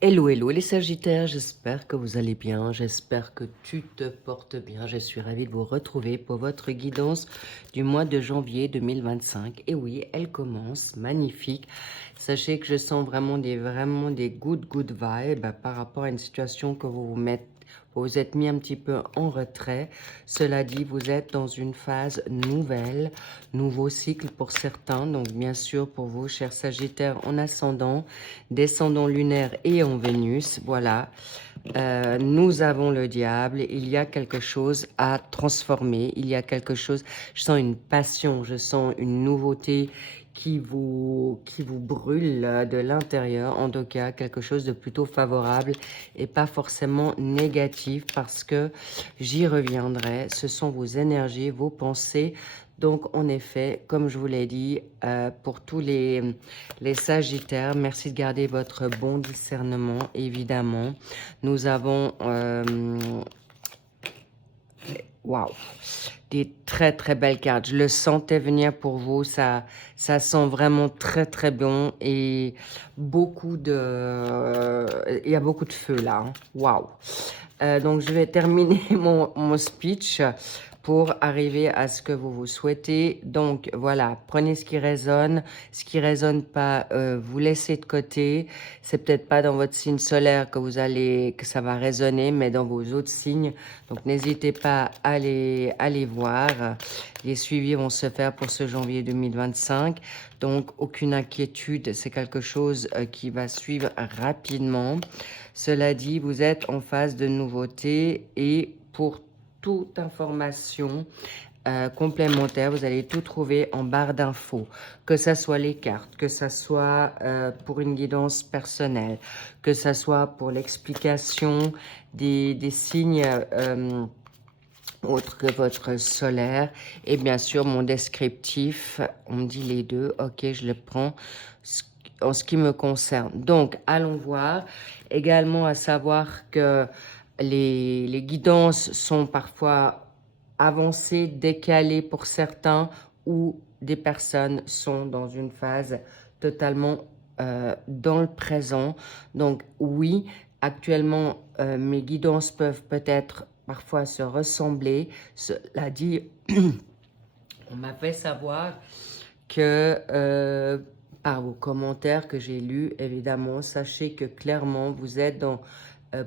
Hello, hello les Sagittaires, j'espère que vous allez bien, j'espère que tu te portes bien. Je suis ravie de vous retrouver pour votre guidance du mois de janvier 2025. Et oui, elle commence, magnifique. Sachez que je sens vraiment des good vibes par rapport à une situation que vous vous êtes mis un petit peu en retrait. Cela dit, vous êtes dans une phase nouvelle, nouveau cycle pour certains. Donc bien sûr pour vous, chers Sagittaires en ascendant, descendant lunaire et en Vénus, voilà. Nous avons le diable, il y a quelque chose à transformer, il y a quelque chose, je sens une passion, je sens une nouveauté qui vous brûle de l'intérieur, en tout cas quelque chose de plutôt favorable et pas forcément négatif parce que j'y reviendrai, ce sont vos énergies, vos pensées. Donc, en effet, comme je vous l'ai dit, pour tous les Sagittaires, merci de garder votre bon discernement, évidemment. Nous avons, waouh, des très belles cartes. Je le sentais venir pour vous. Ça sent vraiment très bon et il y a beaucoup de feu là. Hein. Waouh. Donc, je vais terminer mon speech pour arriver à ce que vous vous souhaitez. Donc, voilà, prenez ce qui résonne pas, vous laissez de côté. C'est peut-être pas dans votre signe solaire que ça va résonner, mais dans vos autres signes. Donc, n'hésitez pas à les voir. Les suivis vont se faire pour ce janvier 2025. Donc, aucune inquiétude, c'est quelque chose qui va suivre rapidement. Cela dit, vous êtes en phase de nouveauté et pour toute information complémentaire, vous allez tout trouver en barre d'infos, que ce soit les cartes, que ce soit pour une guidance personnelle, que ce soit pour l'explication des signes autres que votre solaire et bien sûr mon descriptif. On me dit les deux, ok, je le prends en ce qui me concerne. Donc, allons voir. Également à savoir que les guidances sont parfois avancées, décalées pour certains, ou des personnes sont dans une phase totalement dans le présent. Donc oui, actuellement, mes guidances peuvent peut-être parfois se ressembler. Cela dit, on m'a fait savoir que par vos commentaires que j'ai lus, évidemment, sachez que clairement, vous êtes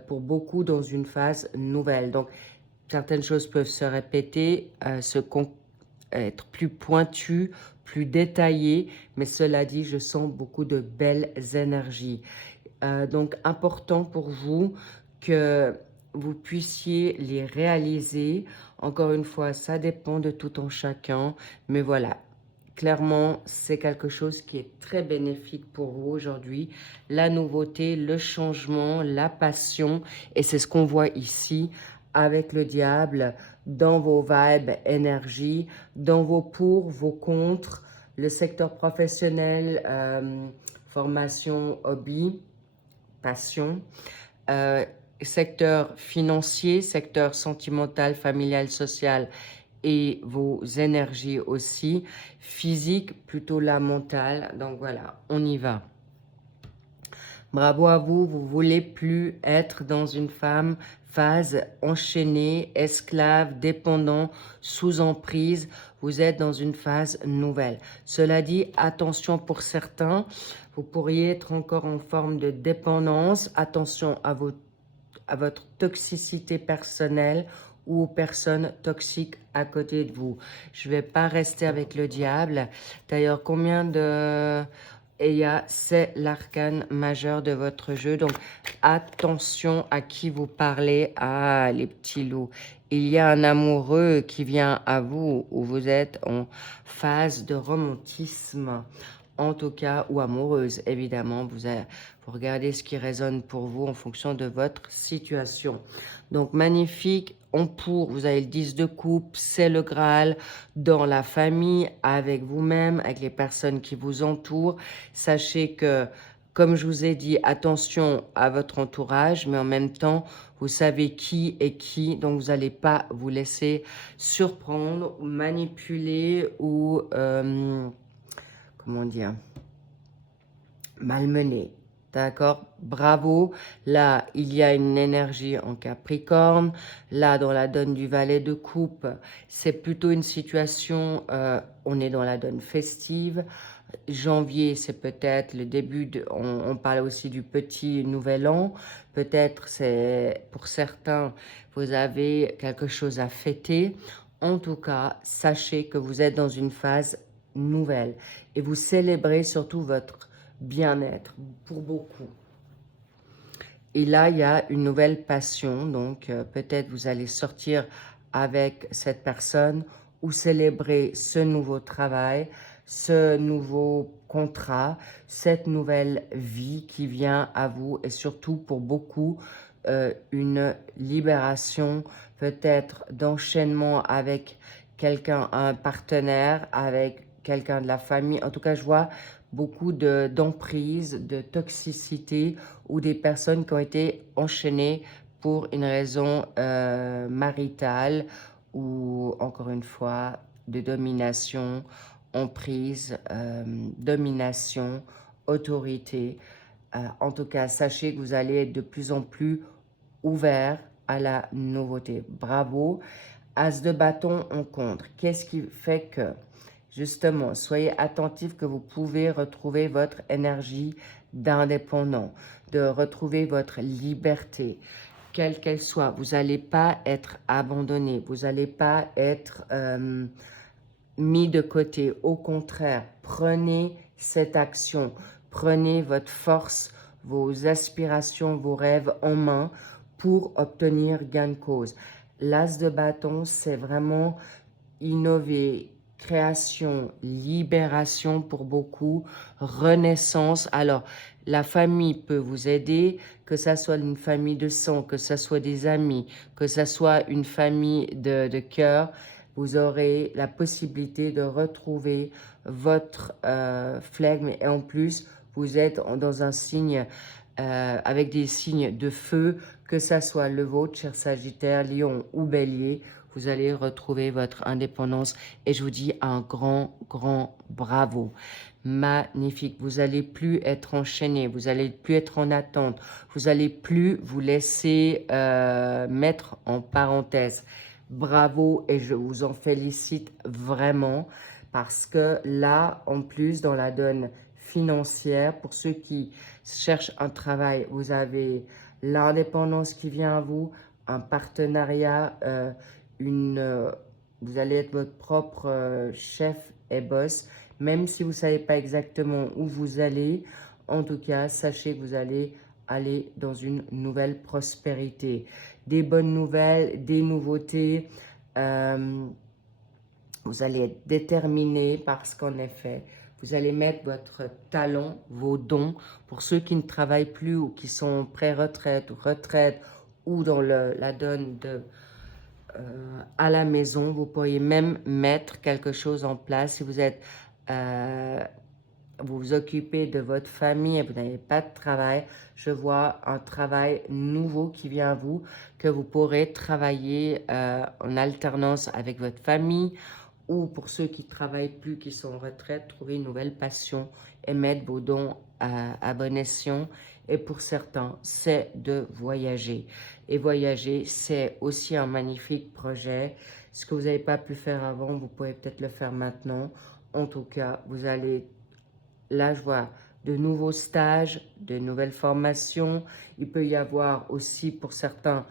pour beaucoup dans une phase nouvelle. Donc, certaines choses peuvent se répéter, être plus pointues, plus détaillées, mais cela dit, je sens beaucoup de belles énergies. Donc, important pour vous que vous puissiez les réaliser. Encore une fois, ça dépend de tout en chacun, mais voilà, clairement, c'est quelque chose qui est très bénéfique pour vous aujourd'hui. La nouveauté, le changement, la passion. Et c'est ce qu'on voit ici avec le diable dans vos vibes, énergie, dans vos pour, vos contre, le secteur professionnel, formation, hobby, passion. Euh, Secteur financier, secteur sentimental, familial, social et vos énergies aussi, physique, plutôt la mentale. Donc voilà, on y va. Bravo à vous, vous voulez plus être dans une phase enchaînée, esclave, dépendant, sous emprise. Vous êtes dans une phase nouvelle. Cela dit, attention pour certains, vous pourriez être encore en forme de dépendance. Attention à votre toxicité personnelle ou aux personnes toxiques à côté de vous. Je ne vais pas rester avec le diable. D'ailleurs, combien de... Eya, c'est l'arcane majeur de votre jeu. Donc, attention à qui vous parlez. Ah, les petits loups. Il y a un amoureux qui vient à vous ou vous êtes en phase de romantisme. En tout cas, ou amoureuse, évidemment. Vous regardez ce qui résonne pour vous en fonction de votre situation. Donc, magnifique. Vous avez le 10 de coupe, c'est le Graal dans la famille, avec vous-même, avec les personnes qui vous entourent. Sachez que, comme je vous ai dit, attention à votre entourage, mais en même temps, vous savez qui est qui, donc vous n'allez pas vous laisser surprendre, manipuler ou, comment dire, malmener. D'accord? Bravo. Là, il y a une énergie en Capricorne. Là, dans la donne du valet de coupe, c'est plutôt une situation, on est dans la donne festive. Janvier, c'est peut-être le début, on parle aussi du petit nouvel an. Peut-être c'est pour certains, vous avez quelque chose à fêter. En tout cas, sachez que vous êtes dans une phase nouvelle et vous célébrez surtout votre bien-être pour beaucoup. Et là, il y a une nouvelle passion, donc peut-être vous allez sortir avec cette personne ou célébrer ce nouveau travail, ce nouveau contrat, cette nouvelle vie qui vient à vous et surtout pour beaucoup, une libération peut-être d'enchaînement avec quelqu'un, un partenaire, avec quelqu'un de la famille. En tout cas, je vois beaucoup d'emprise, de toxicité ou des personnes qui ont été enchaînées pour une raison maritale ou encore une fois de domination, emprise, domination, autorité. En tout cas, sachez que vous allez être de plus en plus ouvert à la nouveauté. Bravo. As de bâton en contre. Qu'est-ce qui fait que, justement, soyez attentifs que vous pouvez retrouver votre énergie d'indépendant, de retrouver votre liberté, quelle qu'elle soit. Vous n'allez pas être abandonné, vous n'allez pas être mis de côté. Au contraire, prenez cette action, prenez votre force, vos aspirations, vos rêves en main pour obtenir gain de cause. L'as de bâton, c'est vraiment innover, création, libération pour beaucoup, renaissance. Alors, la famille peut vous aider, que ça soit une famille de sang, que ça soit des amis, que ça soit une famille de cœur. Vous aurez la possibilité de retrouver votre flegme et en plus, vous êtes dans un signe avec des signes de feu, que ça soit le vôtre, cher Sagittaire, Lion ou Bélier, vous allez retrouver votre indépendance et je vous dis un grand, grand bravo. Magnifique. Vous n'allez plus être enchaîné, vous n'allez plus être en attente, vous n'allez plus vous laisser mettre en parenthèse. Bravo et je vous en félicite vraiment parce que là, en plus, dans la donne financière, pour ceux qui cherchent un travail, vous avez l'indépendance qui vient à vous, un partenariat, vous allez être votre propre chef et boss, même si vous ne savez pas exactement où vous allez. En tout cas, sachez que vous allez aller dans une nouvelle prospérité. Des bonnes nouvelles, des nouveautés. Vous allez être déterminé parce qu'en effet, vous allez mettre votre talent, vos dons. Pour ceux qui ne travaillent plus ou qui sont pré-retraite ou retraite ou dans la donne de à la maison, vous pourriez même mettre quelque chose en place. Si vous êtes, vous vous occupez de votre famille et vous n'avez pas de travail, je vois un travail nouveau qui vient à vous, que vous pourrez travailler en alternance avec votre famille ou pour ceux qui ne travaillent plus, qui sont en retraite, trouver une nouvelle passion et mettre vos dons à bon escient. Et pour certains, c'est de voyager. Et voyager, c'est aussi un magnifique projet. Ce que vous n'avez pas pu faire avant, vous pouvez peut-être le faire maintenant. En tout cas, vous allez, là je vois de nouveaux stages, de nouvelles formations. Il peut y avoir aussi pour certains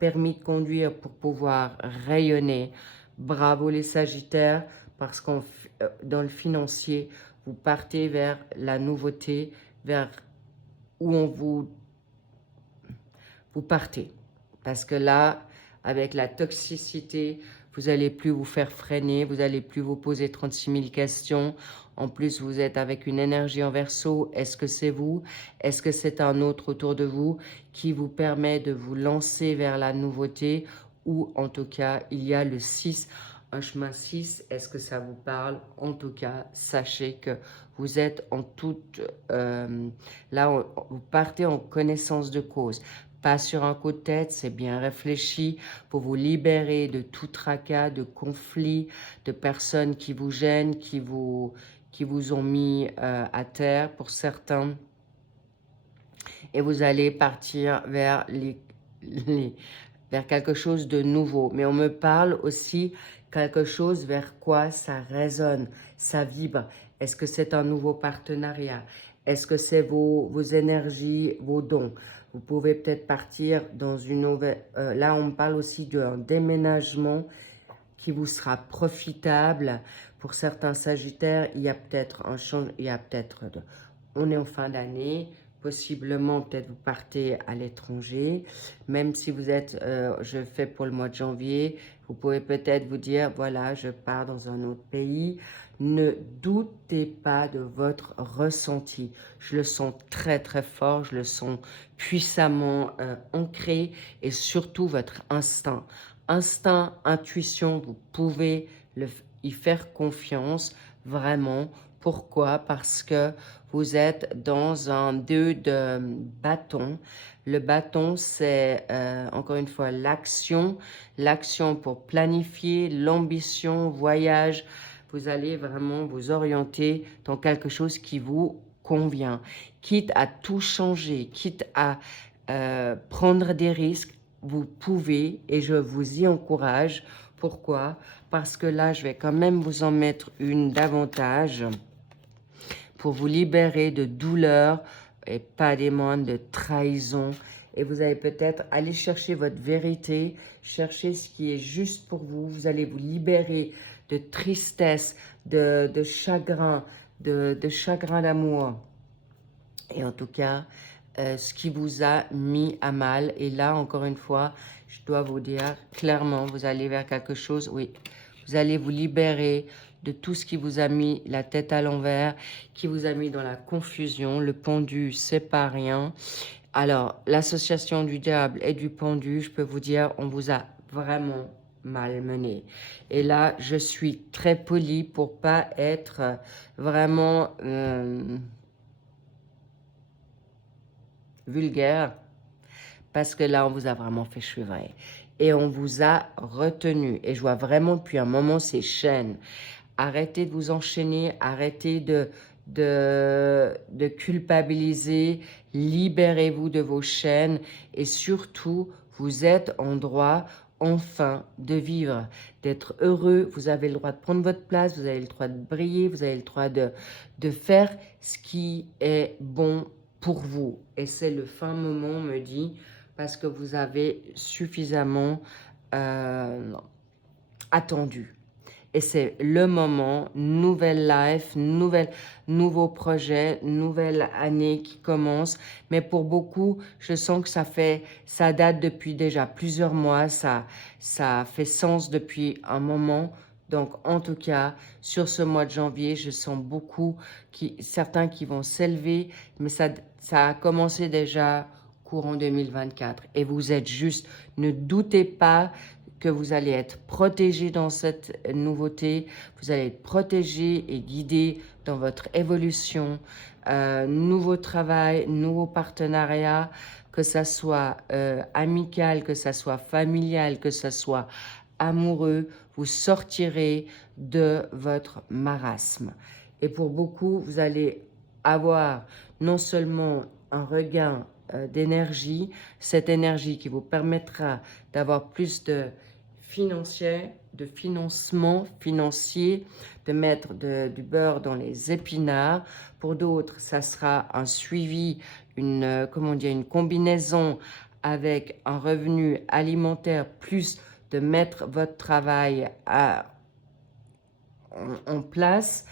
permis de conduire pour pouvoir rayonner. Bravo les Sagittaires, parce que dans le financier, vous partez vers la nouveauté, vers où vous partez. Parce que là, avec la toxicité, vous n'allez plus vous faire freiner, vous n'allez plus vous poser 36 000 questions. En plus, vous êtes avec une énergie en Verseau. Est-ce que c'est vous? Est-ce que c'est un autre autour de vous qui vous permet de vous lancer vers la nouveauté? Ou en tout cas, il y a le 6, un chemin 6. Est-ce que ça vous parle? En tout cas, sachez que vous êtes en toute... là, vous partez en connaissance de cause. Pas sur un coup de tête, c'est bien réfléchi pour vous libérer de tout tracas, de conflits, de personnes qui vous gênent, qui vous ont mis à terre pour certains. Et vous allez partir vers vers quelque chose de nouveau. Mais on me parle aussi quelque chose vers quoi ça résonne, ça vibre. Est-ce que c'est un nouveau partenariat? Est-ce que c'est vos énergies, vos dons? Vous pouvez peut-être partir dans une nouvelle... là, on me parle aussi d'un déménagement qui vous sera profitable. Pour certains Sagittaires, il y a peut-être un changement, il y a peut-être... On est en fin d'année, possiblement peut-être vous partez à l'étranger. Même si vous êtes, je fais pour le mois de janvier, vous pouvez peut-être vous dire, voilà, je pars dans un autre pays. Ne doutez pas de votre ressenti. Je le sens très très fort, je le sens puissamment ancré et surtout votre instinct. Instinct, intuition, vous pouvez y faire confiance vraiment. Pourquoi? Parce que vous êtes dans un 2 de bâton. Le bâton, c'est encore une fois l'action. L'action pour planifier, l'ambition, voyage. Vous allez vraiment vous orienter dans quelque chose qui vous convient. Quitte à tout changer, quitte à prendre des risques, vous pouvez et je vous y encourage. Pourquoi? Parce que là, je vais quand même vous en mettre une davantage pour vous libérer de douleurs et pas des moindres de trahison. Et vous allez peut-être aller chercher votre vérité, chercher ce qui est juste pour vous. Vous allez vous libérer de tristesse, de chagrin, de chagrin d'amour. Et en tout cas, ce qui vous a mis à mal. Et là, encore une fois, je dois vous dire clairement, vous allez vers quelque chose, oui, vous allez vous libérer de tout ce qui vous a mis la tête à l'envers, qui vous a mis dans la confusion. Le pendu, c'est pas rien. Alors, l'association du diable et du pendu, je peux vous dire, on vous a vraiment malmené. Et là, je suis très polie pour pas être vraiment vulgaire, parce que là, on vous a vraiment fait chevrer. Et on vous a retenu. Et je vois vraiment depuis un moment ces chaînes. Arrêtez de vous enchaîner, arrêtez de culpabiliser, libérez-vous de vos chaînes et surtout, vous êtes en droit enfin de vivre, d'être heureux. Vous avez le droit de prendre votre place, vous avez le droit de briller, vous avez le droit de faire ce qui est bon pour vous. Et c'est le fin moment, on me dit, parce que vous avez suffisamment attendu. Et c'est le moment, nouvelle life, nouveau projet, nouvelle année qui commence. Mais pour beaucoup, je sens que ça date depuis déjà plusieurs mois, ça fait sens depuis un moment. Donc, en tout cas, sur ce mois de janvier, je sens certains qui vont s'élever, mais ça a commencé déjà courant 2024. Et vous êtes juste, ne doutez pas que vous allez être protégé dans cette nouveauté, vous allez être protégé et guidé dans votre évolution, nouveau travail, nouveau partenariat, que ça soit amical, que ça soit familial, que ça soit amoureux, vous sortirez de votre marasme. Et pour beaucoup, vous allez avoir non seulement un regain d'énergie, cette énergie qui vous permettra d'avoir plus de financement financier, de mettre du beurre dans les épinards. Pour d'autres, ça sera un suivi, une combinaison avec un revenu alimentaire, plus de mettre votre travail en place.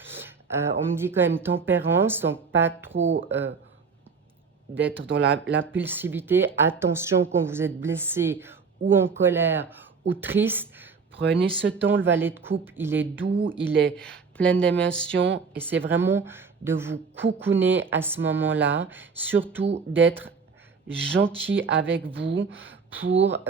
On me dit quand même tempérance, donc pas trop d'être dans l'impulsivité. Attention quand vous êtes blessé ou en colère ou triste, prenez ce temps. Le valet de coupe, il est doux, il est plein d'émotions et c'est vraiment de vous coucouner à ce moment-là, surtout d'être gentil avec vous pour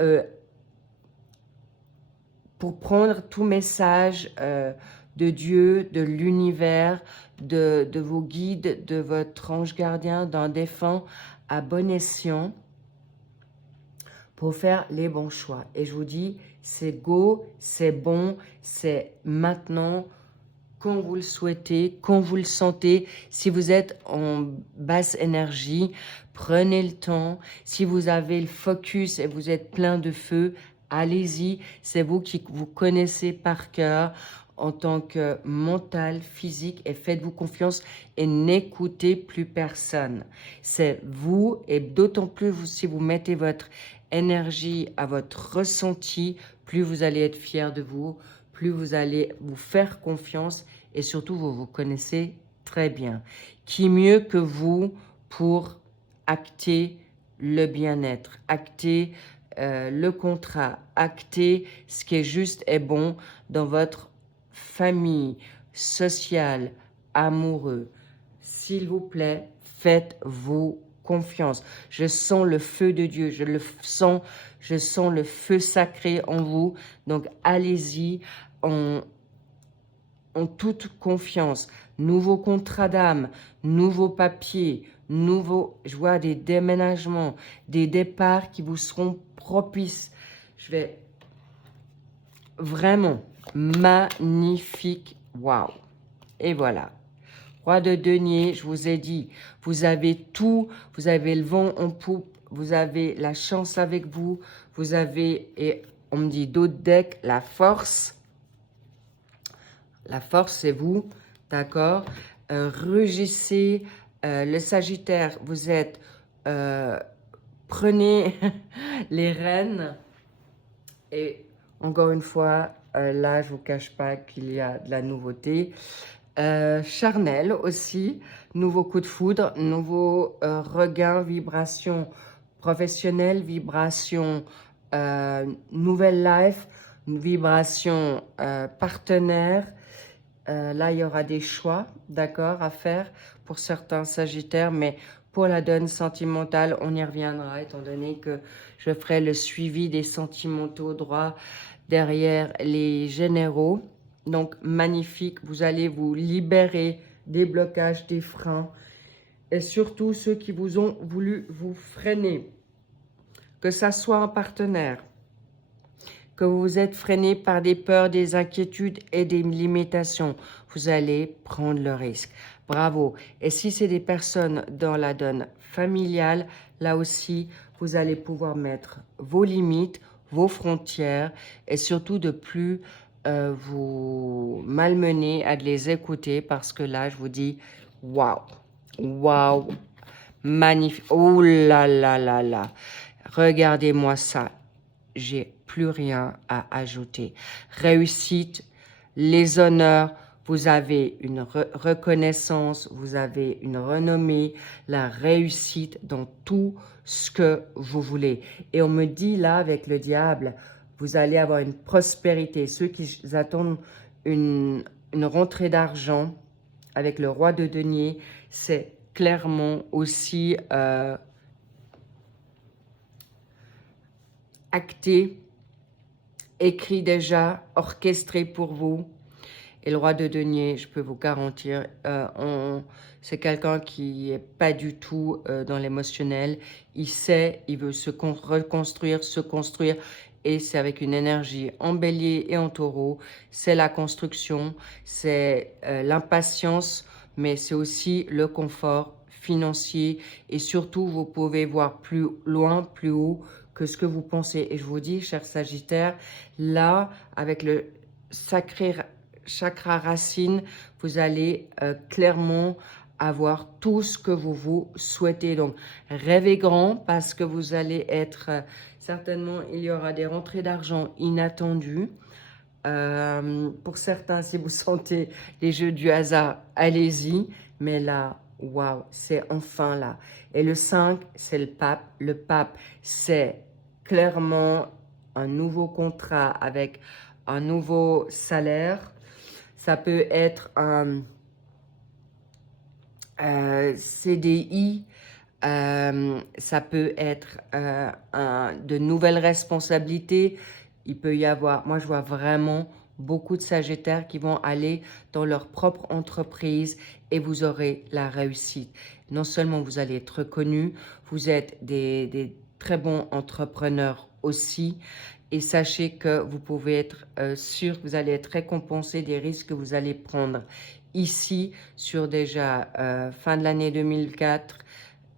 prendre tout message de Dieu, de l'univers, de vos guides, de votre ange gardien, d'un défunt à bon escient pour faire les bons choix. Et je vous dis, c'est go, c'est bon, c'est maintenant. quand vous le souhaitez, quand vous le sentez. Si vous êtes en basse énergie, prenez le temps. Si vous avez le focus et vous êtes plein de feu, allez-y. C'est vous qui vous connaissez par cœur en tant que mental, physique, et faites-vous confiance et n'écoutez plus personne. C'est vous, et d'autant plus si vous mettez votre énergie à votre ressenti, plus vous allez être fier de vous, plus vous allez vous faire confiance et surtout vous vous connaissez très bien. Qui mieux que vous pour acter le bien-être, acter le contrat, acter ce qui est juste et bon dans votre famille, sociale, amoureux. S'il vous plaît, faites-vous confiance. Je sens le feu de Dieu, je sens le feu sacré en vous. Donc allez-y en toute confiance. Nouveau contrat d'âme, nouveaux papiers, je vois des déménagements, des départs qui vous seront propices. Je vais vraiment magnifique. Waouh! Et voilà. Roi de denier, je vous ai dit, vous avez tout, vous avez le vent en poupe, vous avez la chance avec vous, vous avez, et on me dit d'autres decks, la force. La force, c'est vous, d'accord? Rugissez, le Sagittaire, vous êtes, prenez les rênes. Et encore une fois, là, je ne vous cache pas qu'il y a de la nouveauté. Charnel aussi, nouveau coup de foudre, nouveau regain, vibration professionnelle, vibration nouvelle life, vibration partenaire. Là, il y aura des choix, d'accord, à faire pour certains Sagittaires, mais pour la donne sentimentale, on y reviendra, étant donné que je ferai le suivi des sentimentaux droits derrière les généraux. Donc, magnifique, vous allez vous libérer des blocages, des freins, et surtout ceux qui vous ont voulu vous freiner, que ça soit un partenaire, que vous vous êtes freiné par des peurs, des inquiétudes et des limitations, vous allez prendre le risque. Bravo. Et si c'est des personnes dans la donne familiale, là aussi, vous allez pouvoir mettre vos limites, vos frontières et surtout de plus vous malmener à de les écouter parce que là, je vous dis, waouh, waouh, magnifique. Oh là là là là. Regardez-moi ça. J'ai plus rien à ajouter. Réussite, les honneurs, vous avez une reconnaissance, vous avez une renommée, la réussite dans tout ce que vous voulez. Et on me dit là, avec le diable, vous allez avoir une prospérité. Ceux qui attendent une rentrée d'argent avec le roi de denier, c'est clairement aussi acté, écrit déjà, orchestré pour vous. Et le roi de denier, je peux vous garantir, c'est quelqu'un qui n'est pas du tout dans l'émotionnel. Il sait, il veut se reconstruire, se construire. Et c'est avec une énergie en bélier et en taureau. C'est la construction, c'est l'impatience, mais c'est aussi le confort financier. Et surtout, vous pouvez voir plus loin, plus haut que ce que vous pensez. Et je vous dis, cher Sagittaire, là, avec le sacré chakra racine, vous allez clairement avoir tout ce que vous vous souhaitez. Donc, rêvez grand parce que vous allez être, certainement, il y aura des rentrées d'argent inattendues. Pour certains, si vous sentez les jeux du hasard, allez-y. Mais là, waouh, c'est enfin là. Et le 5, c'est le pape. Le pape, c'est clairement un nouveau contrat avec un nouveau salaire. Ça peut être un CDI, ça peut être de nouvelles responsabilités. Il peut y avoir, moi je vois vraiment beaucoup de Sagittaires qui vont aller dans leur propre entreprise et vous aurez la réussite. Non seulement vous allez être reconnus, vous êtes des très bons entrepreneurs aussi. Et sachez que vous pouvez être sûr que vous allez être récompensé des risques que vous allez prendre ici sur déjà fin de l'année 2004,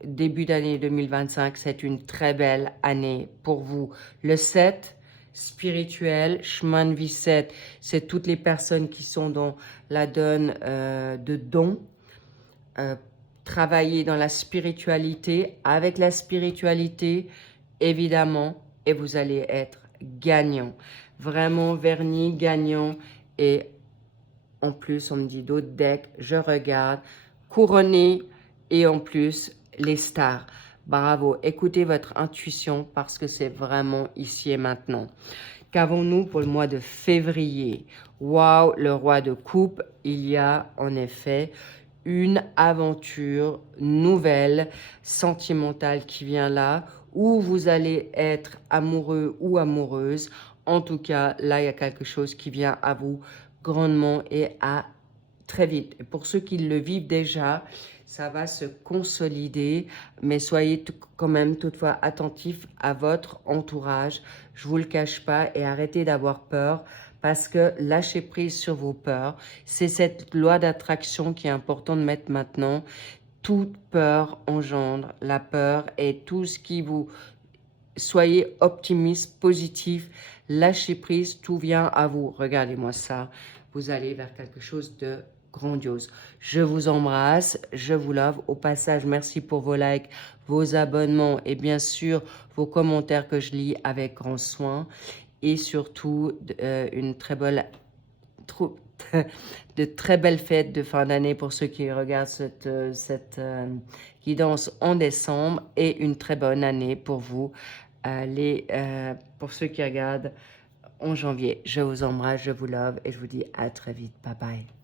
début d'année 2025. C'est une très belle année pour vous. Le 7, spirituel, chemin de vie 7, c'est toutes les personnes qui sont dans la donne de dons. Travailler dans la spiritualité, avec la spiritualité, évidemment, et vous allez être gagnant. Vraiment vernis, gagnant. Et en plus, on me dit d'autres decks, je regarde, couronné et en plus, les stars. Bravo, écoutez votre intuition parce que c'est vraiment ici et maintenant. Qu'avons-nous pour le mois de février? Waouh, le roi de coupe, il y a en effet une aventure nouvelle, sentimentale qui vient là, où vous allez être amoureux ou amoureuse. En tout cas, là, il y a quelque chose qui vient à vous grandement et à très vite. Et pour ceux qui le vivent déjà, ça va se consolider, mais soyez quand même toutefois attentifs à votre entourage. Je ne vous le cache pas et arrêtez d'avoir peur parce que lâchez prise sur vos peurs. C'est cette loi d'attraction qui est important de mettre maintenant. Toute peur engendre la peur et tout ce qui vous... Soyez optimiste, positif, lâchez prise, tout vient à vous. Regardez-moi ça, vous allez vers quelque chose de grandiose. Je vous embrasse, je vous love. Au passage, merci pour vos likes, vos abonnements et bien sûr vos commentaires que je lis avec grand soin. Et surtout, une très belle... de très belles fêtes de fin d'année pour ceux qui regardent cette guidance en décembre et une très bonne année pour vous, pour ceux qui regardent en janvier. Je vous embrasse, je vous love et je vous dis à très vite. Bye bye.